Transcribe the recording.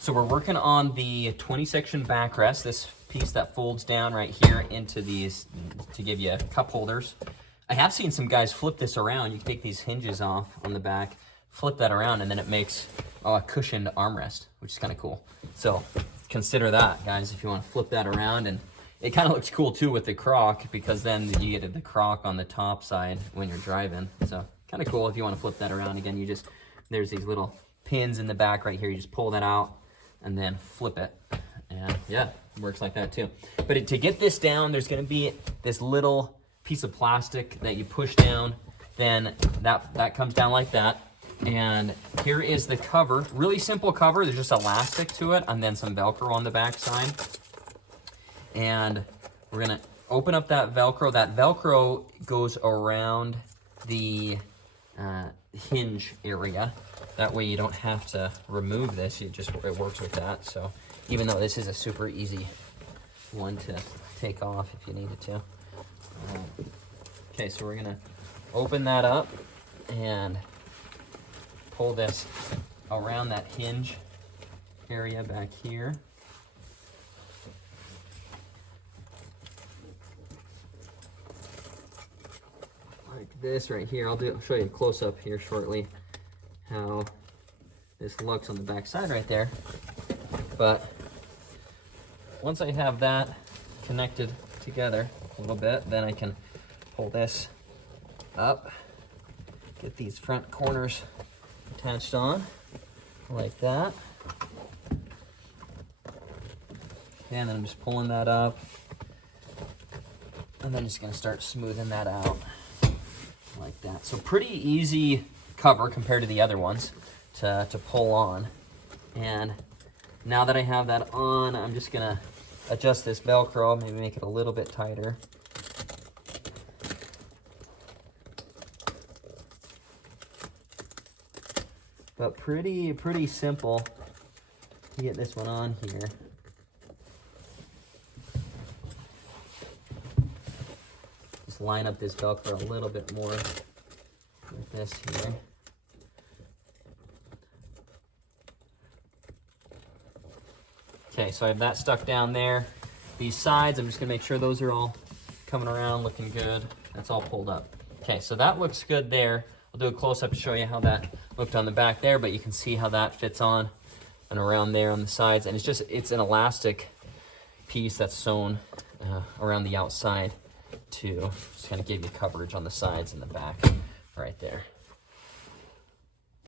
So we're working on the 20 section backrest, this piece that folds down right here into these to give you cup holders. I have seen some guys flip this around. You can take these hinges off on the back, flip that around, and then it makes a cushioned armrest, which is kind of cool. So consider that, guys, if you want to flip that around. And it kind of looks cool too with the crock, because then you get the crock on the top side when you're driving. So kind of cool if you want to flip that around. Again, there's these little pins in the back right here. You just pull that out and then flip it. And yeah, it works like that too. But to get this down, there's gonna be this little piece of plastic that you push down, then that comes down like that. And here is the cover, really simple cover. There's just elastic to it and then some Velcro on the back side. And we're gonna open up that Velcro. That Velcro goes around the hinge area. That way you don't have to remove this, it works with that. So even though this is a super easy one to take off if you needed to. Okay, so we're gonna open that up and pull this around that hinge area back here. Like this right here. I'll show you a close up here shortly how this looks on the back side right there. But once I have that connected together a little bit, then I can pull this up, get these front corners attached on like that. And then I'm just pulling that up, and then just gonna start smoothing that out like that. So pretty easy cover compared to the other ones to pull on. And now that I have that on, I'm just gonna adjust this Velcro, maybe make it a little bit tighter. But pretty simple to get this one on here. Just line up this Velcro a little bit more with this here. Okay, so I have that stuck down there. These sides, I'm just gonna make sure those are all coming around, looking good. That's all pulled up. Okay, so that looks good there. I'll do a close-up to show you how that looked on the back there, but you can see how that fits on and around there on the sides. And it's an elastic piece that's sewn around the outside to just kind of give you coverage on the sides and the back right there.